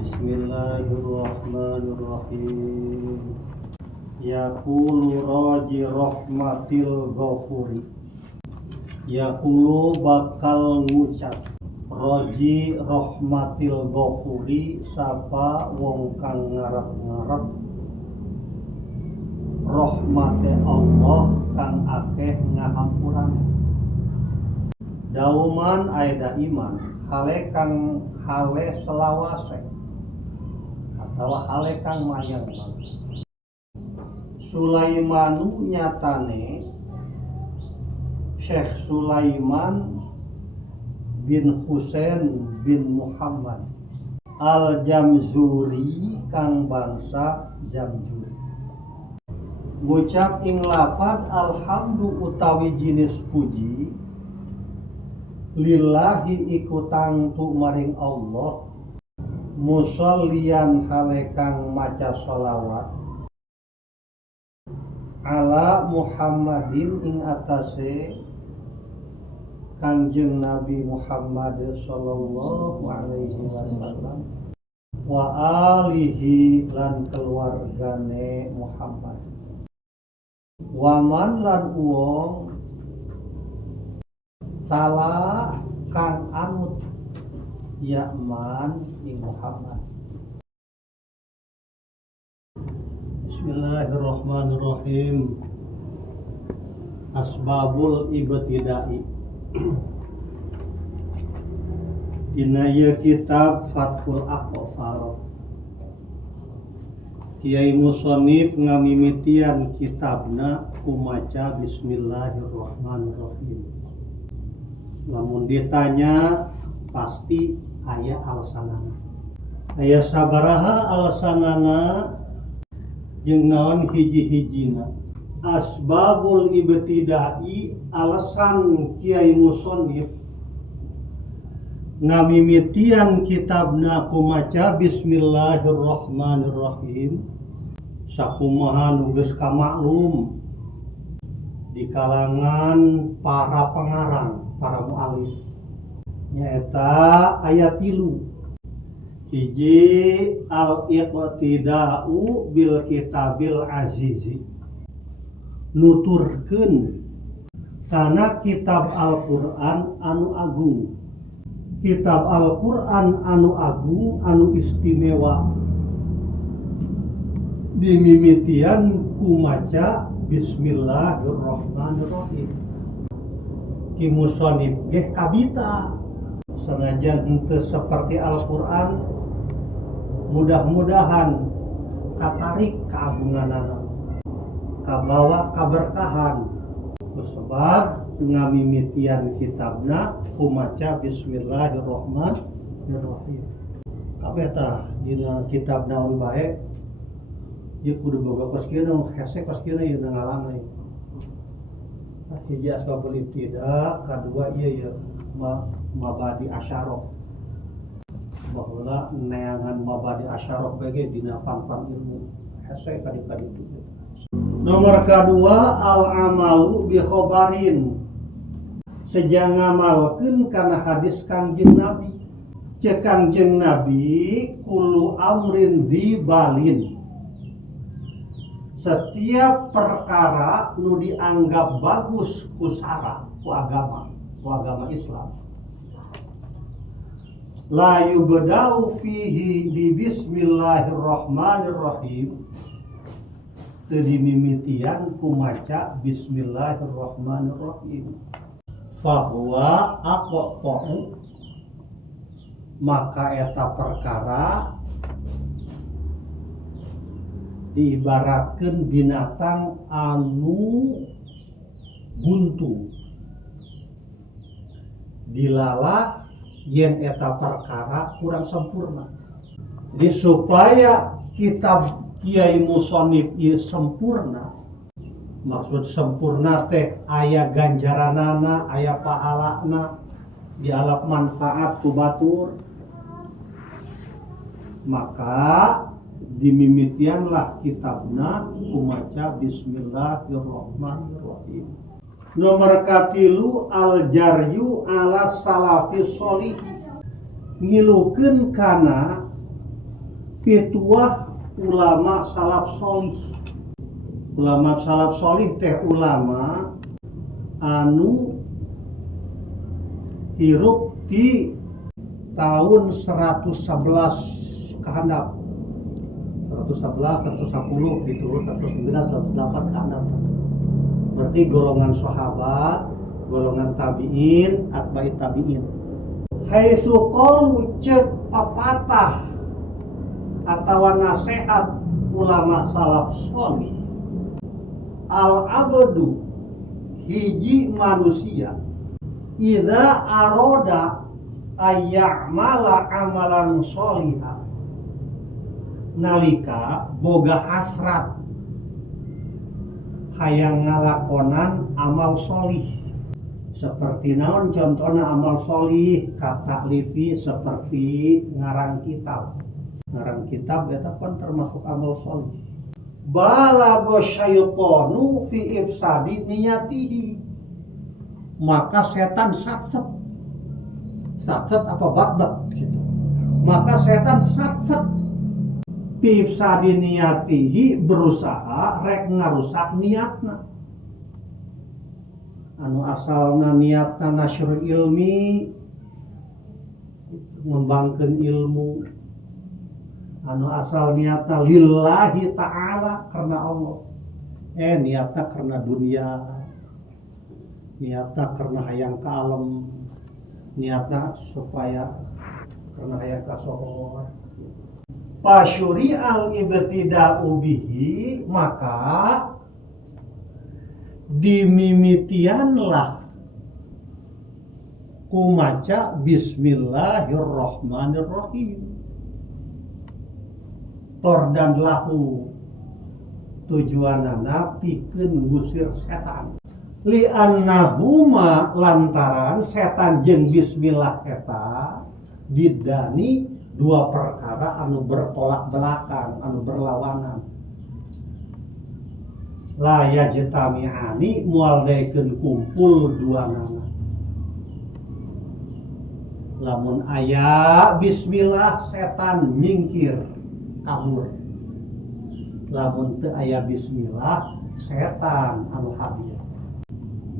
Bismillahirrahmanirrahim. Yaqulu raji rahmatil ghafuri. Yaqulu bakal ngucap raji rahmatil ghafuri, sapa wong kang ngarep-ngarep rahmate Allah kang akeh ngahampurane. Dauman aida iman hale kang hale selawase atau hale kang mayang. Sulaimanu nyatane Syekh Sulaiman bin Husain bin Muhammad Al-Jamzuri kang bangsa Jamzuri ngucap ing lafad alhamdu utawi jinis puji lillahi ikutang tu maring Allah musollian hale kang maca sholawat ala Muhammadin ing atase Kangjeng Nabi Muhammad sallallahu alaihi wasallam wa alihi lan keluargane Muhammad waman lan wong tala kang anut yakman ing Muhammad. Bismillahirrahmanirrahim. Asbabul ibtidai. Dina ieu kitab Fathul Aqfar. Kiai musannif ngamimitian kitabna kumaca bismillahirrahmanirrahim. Lamun ditanya pasti aya alasanana. Aya sabaraha alasanana jeung naon hiji-hijina. Asbabul ibtidai, alasan Kiai musannif ngamimitian kitabna kumaca bismillahirrahmanirrahim sakumaha nu geus kamaklum di kalangan para pengarang, para mu'alif, nyaeta ayat 3. Hiji al-iqtida'u bil kitabil azizi, nuturkeun kana kitab Al-Qur'an anu agung. Kitab Al-Qur'an anu agung, anu istimewa, dimimitian kumaca bismillahirrahmanirrahim. Ki musannif ge kabita sanajan henteu seperti Al-Qur'an, mudah-mudahan katarik keagunganana, kabawa kaberkahan, sebab ngamimitian kitabna kumaca bismillahirrahmanirrahim. Kabeh tah dina kitab naon bae ieu kudu boga koskeun hese koskeun ieu ngalanna. Hiji asbabul ibtida, kadua ieu ya mabadi asyarah. Bahwa neangan mabadi asyarah bage dina pang-pang ilmu hese kadi-kadi itu. Nomor kedua al-amalu bi khobarin, sejang ngamalkeun kana hadis Kangjeng Nabi. Cek Kangjeng Nabi kullu amrin dibalin, setiap perkara nu dianggap bagus ku syara, ku agama Islam, la yubda'u fihi bi bismillahirrahmanirrahim, teu dimimitian kumaca bismillahirrahmanirrahim, fahuwa aqta'u, maka eta perkara diibaratkeun binatang anu buntu, dilalah yen eta perkara kurang sempurna. Jadi supaya kitab Kiai musannif ieu sempurna, maksud sempurna teh aya ganjaranana, aya pahalana, dialap manfaat ku batur, maka dimimitianlah kitabna kumaca bismillahirrahmanirrahim. Nomor katilu al-jaryu ala salafis sholih, ngilukeun kana pituah ulama salaf solih. Ulama salaf solih teh ulama anu hirup di tahun 111 kehandap, 111, 110 gitu, 109, 108 kehandap. Berarti golongan sahabat, golongan tabi'in, atba'it tabi'in. Haitsu qalu cek papatah atau nasihat ulama salaf solih, al abdu hiji manusia idza aroda ayya'mala amalan sholiha, nalika boga hasrat hayang ngalakonan amal sholih. Seperti naon contohna amal sholih kata livi seperti ngarang kitab. Ngarang kitab eta kan termasuk amal sholih. Balagha syaitanu fi ifsadi niyatihi, maka setan satset apa bat gitu. Maka setan satset fi ifsadi niyatihi, berusaha rek ngarusak niatna. Anu asalna niatna nasyrul ilmi, ngembangkeun ilmu. Anu asal niatna lillahi ta'ala, karena Allah. Niatna karena dunia, niatna karena hayang ka alam, niatna supaya karena hayang ka sohor. Pasyuri al-ibtida'u bihi, maka dimimitianlah kumaca bismillahirrahmanirrahim. Tor dan lahu, tujuanana pikeun ngusir setan. Li annahuma, lantaran setan jeung bismillah eta didani dua perkara anu bertolak belakang, anu berlawanan. La yajtami'ani, moal daekeun kumpul duanana. Lamun aya bismillah setan nyingkir kabur. Lamun teu aya bismillah setan anu hadir.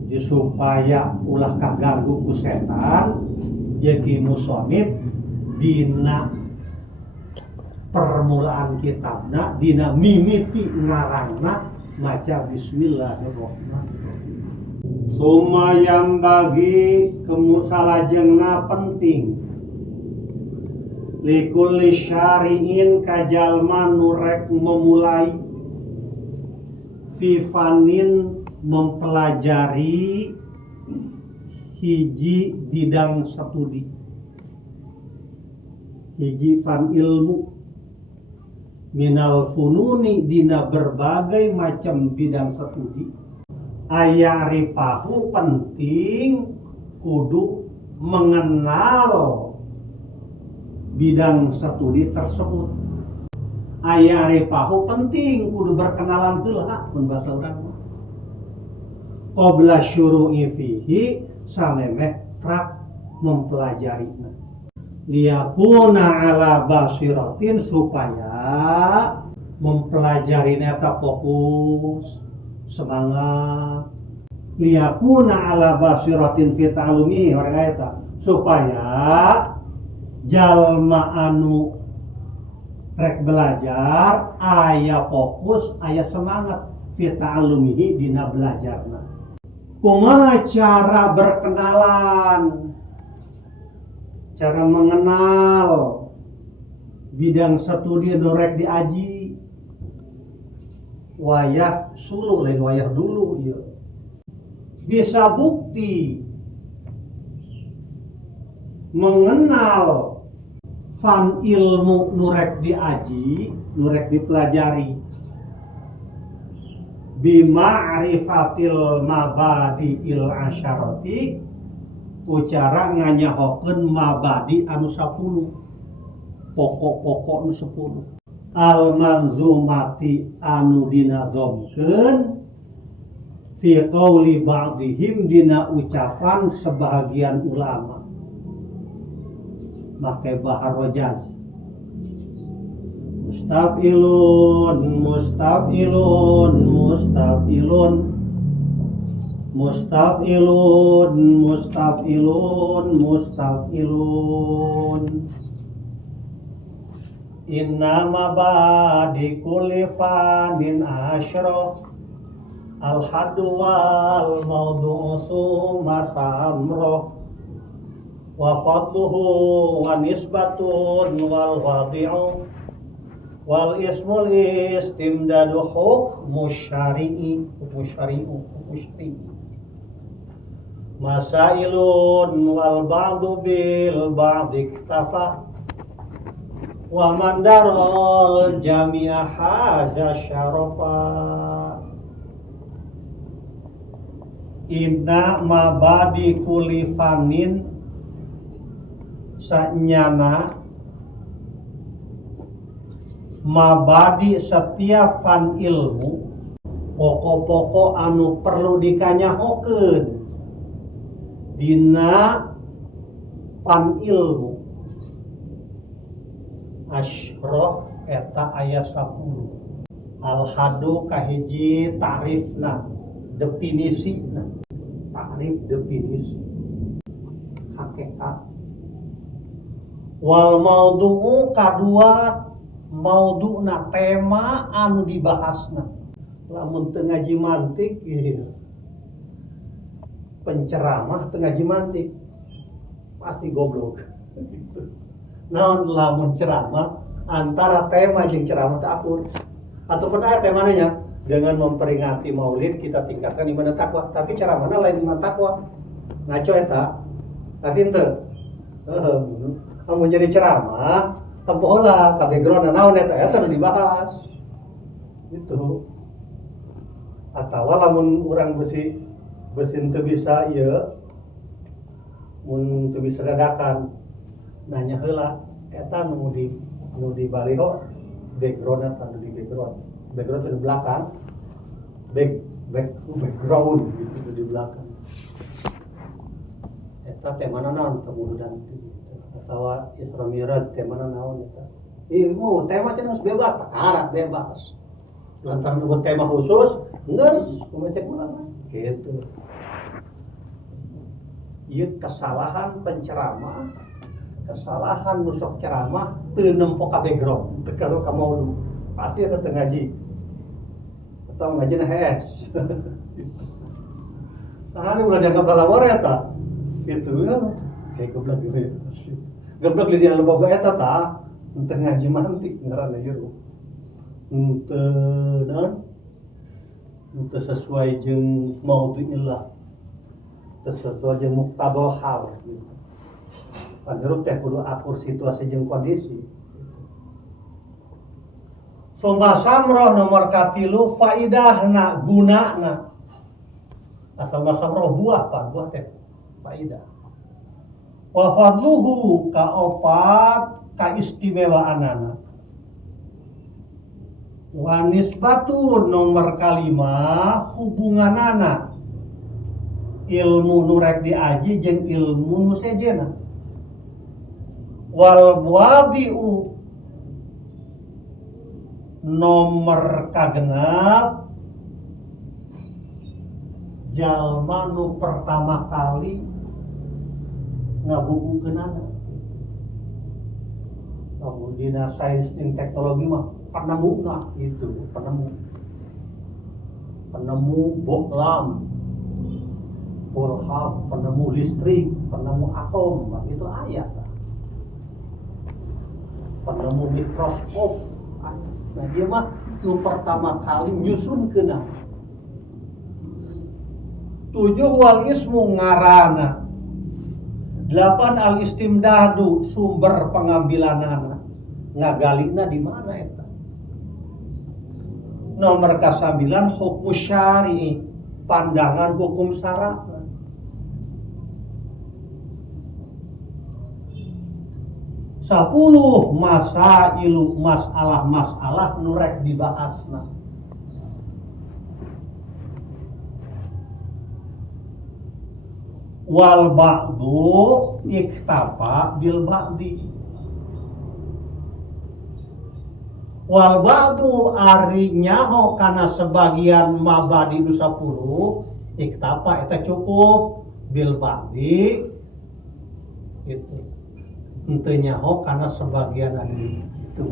Jadi supaya ulah kaganggu ku setan, jadi musonib dina permulaan kitabna, dina mimiti ngarangna maca bismillahirrahmanirrahim. Summa yang bagi kemusalajengna penting likulli syari'in kajalma nurek memulai fifanin mempelajari hiji bidang studi, hiji fan ilmu, minal fununi dina berbagai macam bidang studi. Ayarifahu penting kudu mengenal bidang studi tersebut. Ayarifahu penting kudu berkenalan heula mun basa urang. Qabla syuru'i fihi, samemeh prak mempelajarinya. Liyakuna ala basiratin, supaya mempelajari neta fokus, semangat. Liyakuna ala basiratin fi ta'alumi, orang eta supaya jalma anu rek belajar aya fokus, aya semangat fi ta'alumihi dina belajarna. Kumaha cara berkenalan, cara mengenal bidang studi dorek diaji. Wayah suluh lain wayah dulu ya. Bisa bukti mengenal fan ilmu nurek diaji, nurek dipelajari bima'rifatil mabadi'il asyarati, ucara nganyahokeun mabadi anu 10, pokok-pokok anu 10. Al manzumati anu dinazomkeun fi qauli ba'dihim dina ucapan sebahagian ulama, make bahar rojaz. Mustaf'ilun, mustaf'ilun, mustaf'ilun, mustaf'ilun, mustaf'ilun, mustaf'ilun. Innama ba'di kulli fanin asyra al-haddu wal mawdu'u summa samra wa fadluhu wa nisbatun wal wadi'u wal ismul istimdadu hukmu syari'i masailun wal ba'du bil ba'di iktafa wa man darul jami'a haza syarafa. Inna mabadi kulli fanin sanyana mabadi setiap fan ilmu pokok-pokok anu perlu dikanyahokeun dina fan ilmu asyroh eta ayat 10 al-hadu kahiji ta'rifna definisina ta'rif definisi hakikat wal maudu'u kadua maudu'na tema anu dibahasna lamun teu ngaji mantik penceramah teu ngaji mantik pasti goblok. Naon lamun ceramah antara tema jeung ceramah teh akur. Ataupun aya temanya dengan memperingati Maulid kita tingkatkan iman takwa, tapi ceramahna lain iman takwa. Ngaco eta. Arti teu. Mun jadi ceramah, tempo heula ka background naon eta nu dibahas. Gitu. Atawa lamun urang besi teu bisa ieu mun teu bisa dadakan nanya heula eta nu di baliho background atau di background di belakang background gitu di belakang eta temana naon kemudian atawa Isra Mi'raj temana naon eta ilmu tema teh bebas perkara bebas lantaran buat tema khusus geus ngecek ulang gitu. Ieu kesalahan penceramah kesalahan nusok ceramah teu nempo ka background teu karo ka maulu pasti eta teu ngaji atau ngajina hees sahani ulah dianggap lalawar eta gitu ya kayak goblok gitu goblok di dialog boga eta tah teu ngaji mantik ngaranna ieu teu sesuai jeung maudhu'illah teu sesuai jeung muqtadal hal gitu. Panhirup teh kudu akur situasi jeung kondisi. Summa samroh nomor katilu faidahna gunana. Asal samroh buah teh faidah. Wa fadluhu ka opat ka istimewaanana. Wa nisbatu nomor kalima hubunganana. Ilmu nu rek diaji jeung ilmu nu sejena. Wal wadi'u nomor kagenap jalma nu pertama kali ngabubukeunana. Lamun dina sains jeung teknologi mah penemu itu penemu bohlam pulham penemu listrik penemu atom itu ayat penemu mikroskop. Nah dia mah yang pertama kali nyusun kena 7 wal ismu ngarana 8 al istimdadu sumber pengambilanana ngagalina di mana eta nomor ke-9 hukum syari'i pandangan hukum syara. 10 masailu masalah nurek dibahasna. Wal ba'du iktafa bil ba'di Wal ba'du ari nyaho kana sebagian mabadi nu 10 iktapa eta cukup bil ba'di gitu. Henteu nyaho kana sebagian ari itu.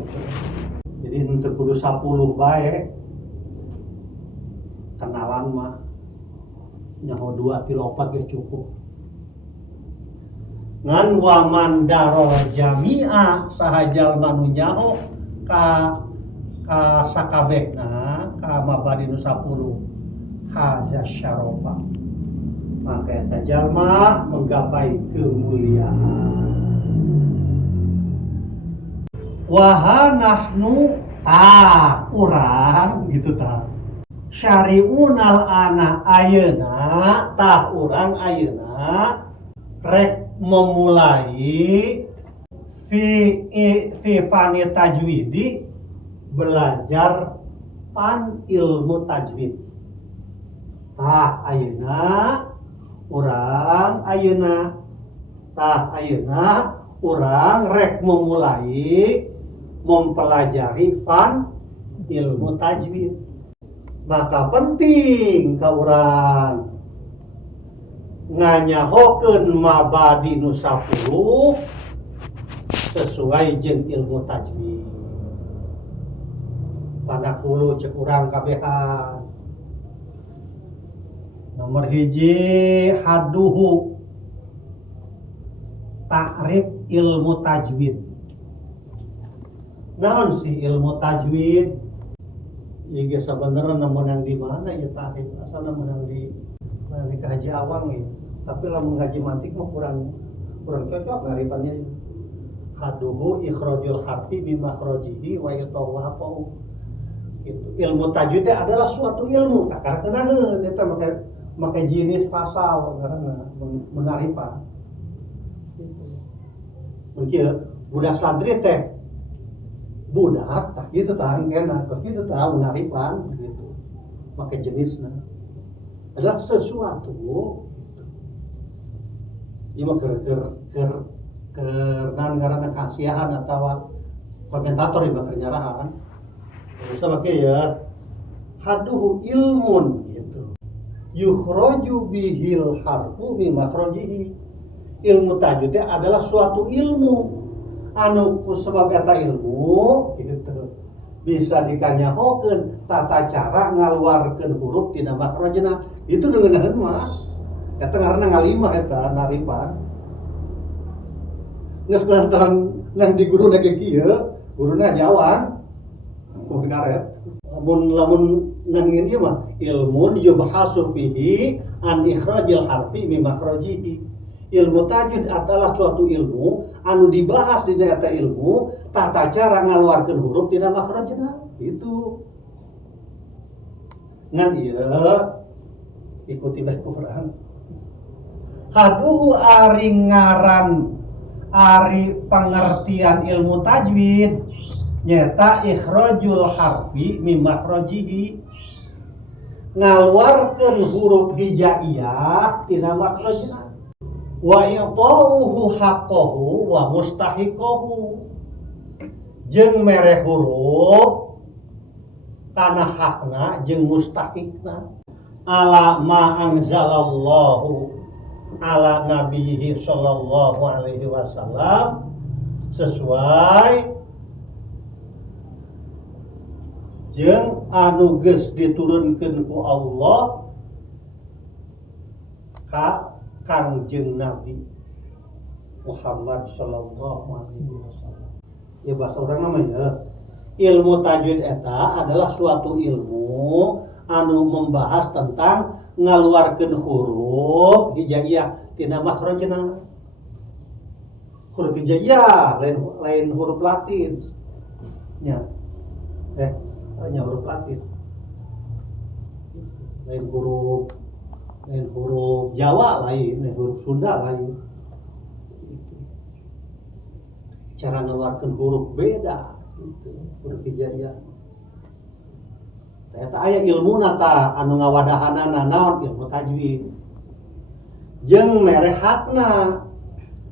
Jadi henteu kudu 10 bae. Kenalan mah nyaho 2 ti 4 ge cukup. Ngan wa man darol jami'a sahajal manu nyaho ka sakabekna ka mabadi nu 10 haza syarofa maka eta jalma menggapai kemuliaan. Wahanahnu urang gitu tah syari'unal ana ayeuna tah urang ayeuna rek memulai fi fani tajwidi belajar pan ilmu tajwid. Tah ayeuna urang rek memulai mempelajari fan ilmu tajwid. Maka penting ka urang nganyahokeun mabadi nu 10 sesuai jeung ilmu tajwid. Pada hulu cek urang kabehan. Nomor 1 haduhu ta'rif ilmu tajwid. Naon sih ilmu tajwid? Ieu sabenerna namun yang di mana ya ta'rif asal namun yang di Haji Awang ya. Tapi lamun ngaji mantik mah kurang cocok ngaripannya. Haduhu ikhrajul harfi bi makhrajihi wa yatawaqa'u. Gitu. Ilmu tajwid adalah suatu ilmu tak karenaheun eta make jenis pasal ngaranna menaripan. Gitu. Mungkin budak santri teh budak tak gitu tah kena terus gitu tah menaripan gitu. Make jenisna adalah sesuatu ieu mah keur ngaranna kasihan atawa komentator ieu bakal nyarahan. Bisa pakai ya haduhu ilmun gitu. Yukhraju bihil harfu bi makhrajihi. Ilmu tajwid adalah suatu ilmu anu kusebab eta ilmu gitu. Bisa dikanyahokeun tata cara ngaluarkeun huruf tina makhrajna. Itu deungeunna mah eta ngaranna ngalimah eta naripan. Geus kulantaran nang di guruna ge kieu, guruna Jawa. Karet. Lamun nang ieu mah ilmun yubhasu fihi an ikhrajil harfi min makhrajihi. Ilmu tajwid adalah suatu ilmu anu dibahas dina eta ilmu tata cara ngaluarkeun huruf dina makhrajna. Itu ngan ieu ikuti bae Quran. Haduhu ari ngaran ari pengertian ilmu tajwid nyata ikhrajul harfi min makhrajihi ngaluarkeun huruf hijaiyah tina makhrajna wa i'ta'uhu haqqahu wa mustahiqahu jeung mere huruf kana hakna jeung mustahiqna ala ma anzalallahu ala nabiyhi sallallahu alaihi wasallam sesuai jeung anu geus diturunkeun ku Allah ka Kangjeng Nabi Muhammad sallallahu alaihi wasallam. Ya bahasa urang namanya ilmu tajwid eta adalah suatu ilmu anu membahas tentang ngaluarkeun huruf hijaiyah tina makhrajna. Huruf hijaiyah lain huruf Latin. Nya. Hanya huruf Latin. Lain huruf Jawa lain huruf Sunda lain. Cara ngaluarkeun huruf beda gitu, huruf hijaiyah. Eta aya ilmuna ta anu ngawadahanana naon ilmu tajwid. Jeung mere hakna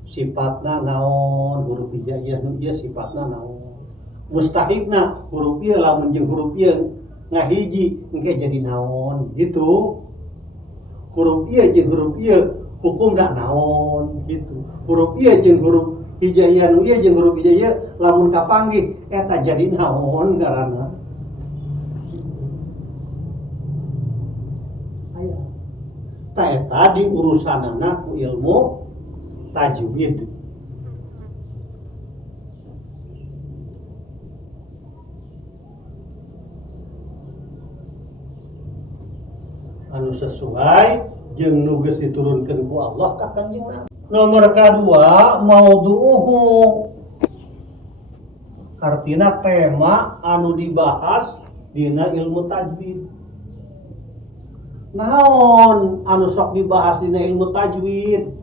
sifatna naon huruf hijaiyah nu ieu sifatna naon. mustahibna huruf ieu lamun jeung huruf ieu ngahiji engke jadi naon gitu. Huruf ieu jeung huruf ieu hukumna naon gitu. Huruf ieu jeung huruf hijaiyah nu ieu jeung huruf hijaiyah lamun kapanggih eta jadi naon ngaranna. Aya. Ta eta di urusanana ku ilmu tajwid. Anu sesuai jeung nu geus diturunkeun ku Allah ka Kangjeng Nabi. Nomor kadua maudhu'uhu, artina tema anu dibahas dina ilmu tajwid. Naon anu sok dibahas dina ilmu tajwid?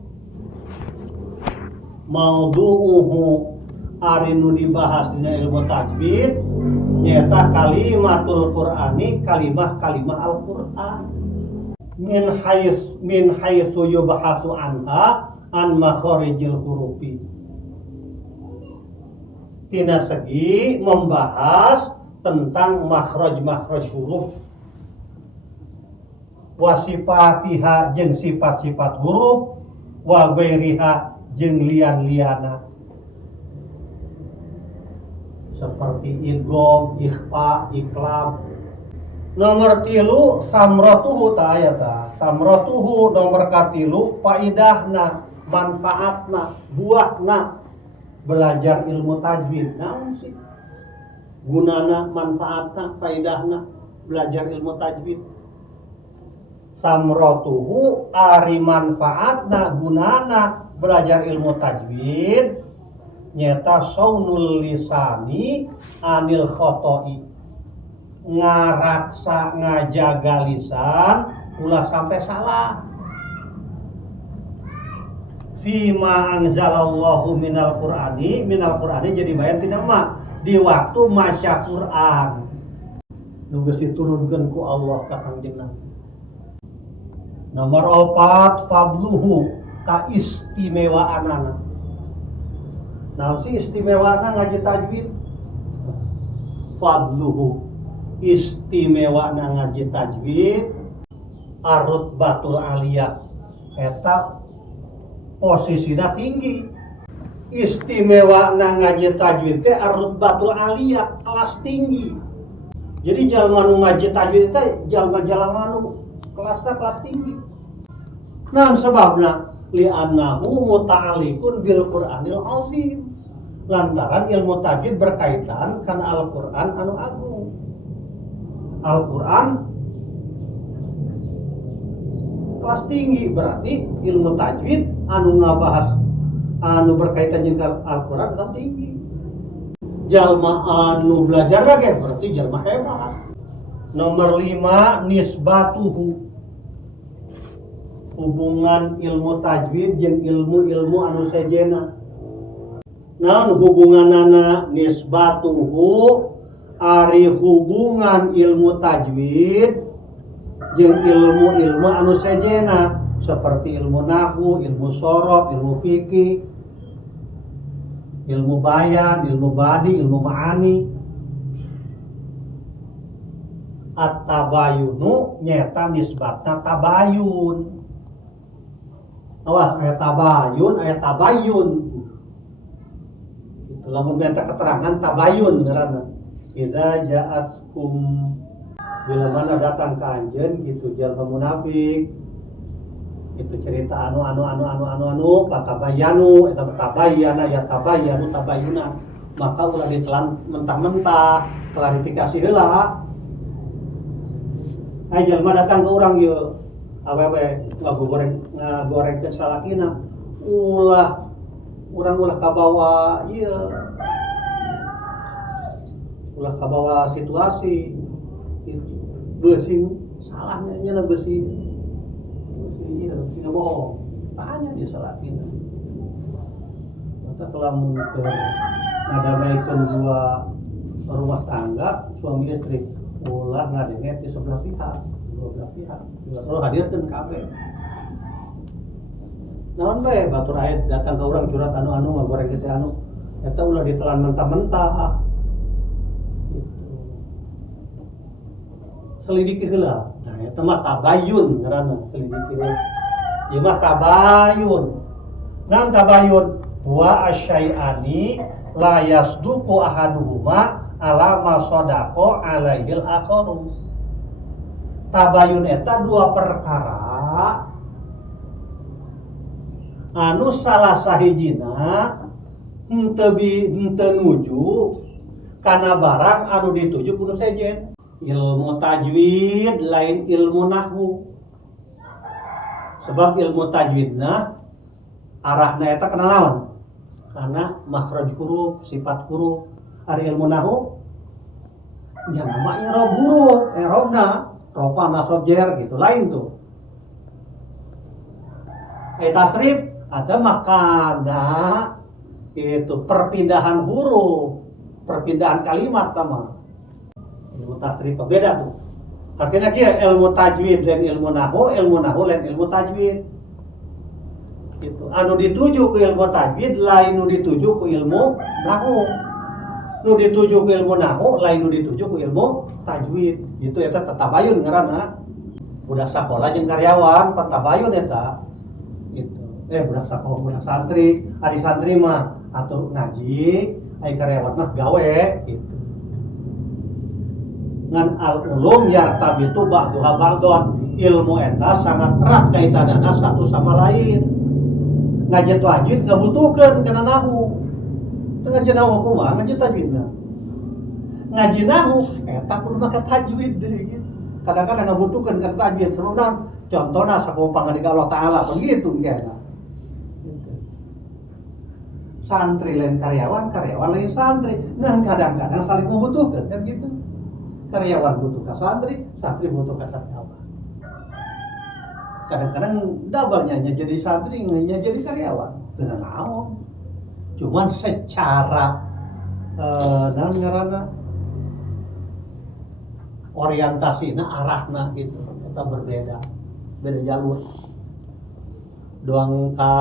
Maudhu'uhu ari nu dibahas dina ilmu tajwid nyaeta kalimatul Qur'ani, kalimah-kalimah Al-Qur'an. Min haitsu yubhasu anha an makharijil hurufi. Tina segi membahas tentang makhraj huruf. Wa sifatiha jeung sifat-sifat huruf, wa ghairiha jeung lian-liana. Seperti idgham, ikhfa, iqlab. Nomor 3 samratuhu ta ayata. Samratuhu nomor 3 faidahna, manfaatna, buahna belajar ilmu tajwid. Naon sih gunana, manfaatna, faidahna belajar ilmu tajwid? Samratuhu ari manfaatna, gunana belajar ilmu tajwid nyata saunul lisani anil khoto'i, ngaraksa ngajaga lisan ulah sampai salah. Fima anzalallahu minal qur'ani jadi bayan tidak mah di waktu maca Quran nu geus diturunkeun ku Allah ka Kangjeng Nabi. Nomor 4 fadluhu ka istimewaanana. Naon sih istimewana ngaji tajwid? Fadluhu istimewana ngaji tajwid arutbatul aliyah eta posisina tinggi. Istimewana ngaji tajwid teh arutbatul aliyah kelas tinggi. Jadi jalma nu ngaji tajwid teh jalma-jalma nu kelasna kelas tinggi. Nah sebabna li'annahu muta'alliqun bil Qur'anil azim. Lantaran ilmu tajwid berkaitan kana Al-Qur'an anu agung. Al-Quran kelas tinggi, berarti ilmu tajwid anu ngabahas anu berkaitan jeung Al-Quran tetap tinggi. Jalma anu belajar lagi berarti jalma hebat. Nomor 5 nisbatuhu, hubungan ilmu tajwid jeung ilmu-ilmu anu sejena. Naon hubunganana? Nisbatuhu ari hubungan ilmu tajwid jeung ilmu-ilmu anu sejena seperti ilmu nahwu, ilmu sorof, ilmu fikih, ilmu bayan, ilmu badi, ilmu ma'ani. At-tabayunu nyata nisbatna tabayun. Awas aya tabayun, aya tabayun. Itu lamun minta keterangan tabayun ngaranna. Idza ja'atkum, bila mana datang ke anjeun gitu jalma munafik, itu cerita anu patabayanu eta tabayana ya tabayanu tabayuna, maka ulah ditelan mentah-mentah, klarifikasi heula. Ai jalma datang ke urang ieu awewe ngagoreng salakina, urang ulah kabawa ieu ulah kabawa situasi beusi salahnya nya beusi bohong, tanya dia salahina. Maka kelamun ke ngadamaikan dua rumah tangga suami istri ulah ngadenget di sebelah pihak, dua belah pihak, lo hadirkan kabeh. Naon bae batur aya datang ke urang curhat anu ngagoreng ke si anu, eta ulah ditelan mentah-mentah. selidiki heula. Nah, eta mah tabayun ngaranna selidiki heula. Ieu mah tabayun. Naon tabayun? Wa asyai'ani la yasduqu ahaduhuma ala ma sadaqa alaihil akharu. Tabayun eta dua perkara anu salah sahijina henteu nuju kana barang anu dituju kudu sejen. Ilmu tajwid lain ilmu nahwu. Sebab ilmu tajwidna arahna eta kana naon? Kana makhraj huruf, sifat huruf. Ari ilmu nahwu nya mah i'rab huruf, i'rabna rofa nasab jar gitu, lain tuh. Tasrif ada makana itu perpindahan huruf, perpindahan kalimat sama. Ilmu tasrif beda tuh. Artinya kieu ilmu tajwid dan ilmu nahwu lain ilmu tajwid. Gitu. Anu dituju ke ilmu tajwid lain nu dituju ke ilmu nahwu. Nu dituju ke ilmu nahwu lain nu dituju ke ilmu tajwid. Itu eta tabayun ngaranna. Budak sakola jeung karyawan patabayun eta. Gitu. Budak sakola, budak santri, ari santri mah atuh ngaji, ai karyawan mah gawe gitu. Ngan al-ulum yartabitu ba'duha ba'don. Ilmu eta sangat erat kaitanana satu sama lain. Ngaji tajwid ngabutuhkeun kana nahwu. Ngaji nahwu kumaha ngaji tajwidna. Ngaji nahwu eta kudu make tajwid deui gitu. Kadang-kadang ngabutuhkeun kana tajwid sebenarnya contohna sakumaha pangadika Allah taala begitu engke. Santri lain karyawan, karyawan lain santri. Ngan kadang-kadang saling membutuhkan kan gitu. Karyawan butuh ke santri, santri butuh ke karyawan. Kadang-kadang double-nya jadi santri, nya jadi karyawan. Dengan naon. Cuman secara naon ngaranna orientasina, arahna gitu. Kita berbeda. Beda jalur. Doang ka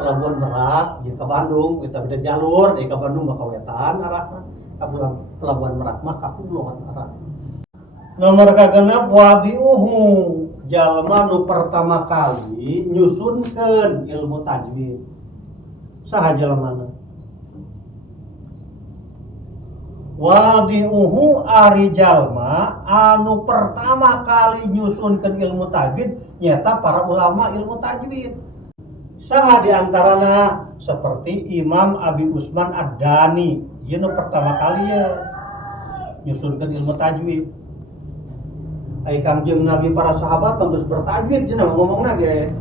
Pelabuhan Merak, ke Bandung, kita beda jalur, ke Bandung mah kawetan arahna, ka Pelabuhan Merak mah ka kulon arahna. Nomor kagenep wadiuhu, jalma nu pertama kali nyusunkeun ilmu tajwid. Saha jalmana? Wadiuhu ari jalma anu pertama kali nyusunkeun ilmu tajwid nyata para ulama ilmu tajwid. Saha diantarana seperti Imam Abi Usman Ad-Dani, ieu nu pertama kali ya nyusunkeun ilmu tajwid. Ai Kangjeng Nabi para sahabat geus bertajwid cenah ngomongna ge.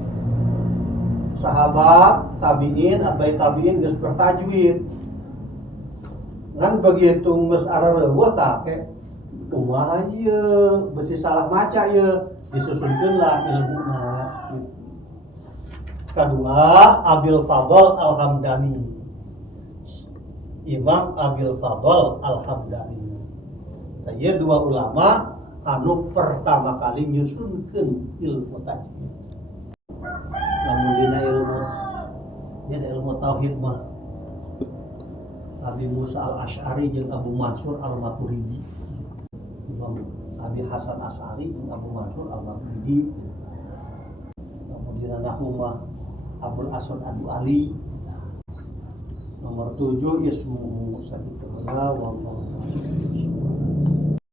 Sahabat, tabi'in, atba'i tabi'in geus bertajwid. Ngan begitu geus arereueuh tah ke kumaha ieu besi salah maca ieu disusunkeunlah ilmuna. Kedua, Abil Fadl Al-Hamdani. Imam Abil Fadl Al-Hamdani. Ieu dua ulama anu pertama kali nyusunkeun ilmu tajwid. Namun dina ilmu tauhid mah Abi Musa Al-Asy'ari jeung Abu Mansur Al-Maturidi. Imam Abi Hasan Asy'ari jeung Abu Mansur Al-Maturidi. Kemudian nahwu mah Abul Aswad Ad-Du'ali. Nomor 7 ismu sakitu wa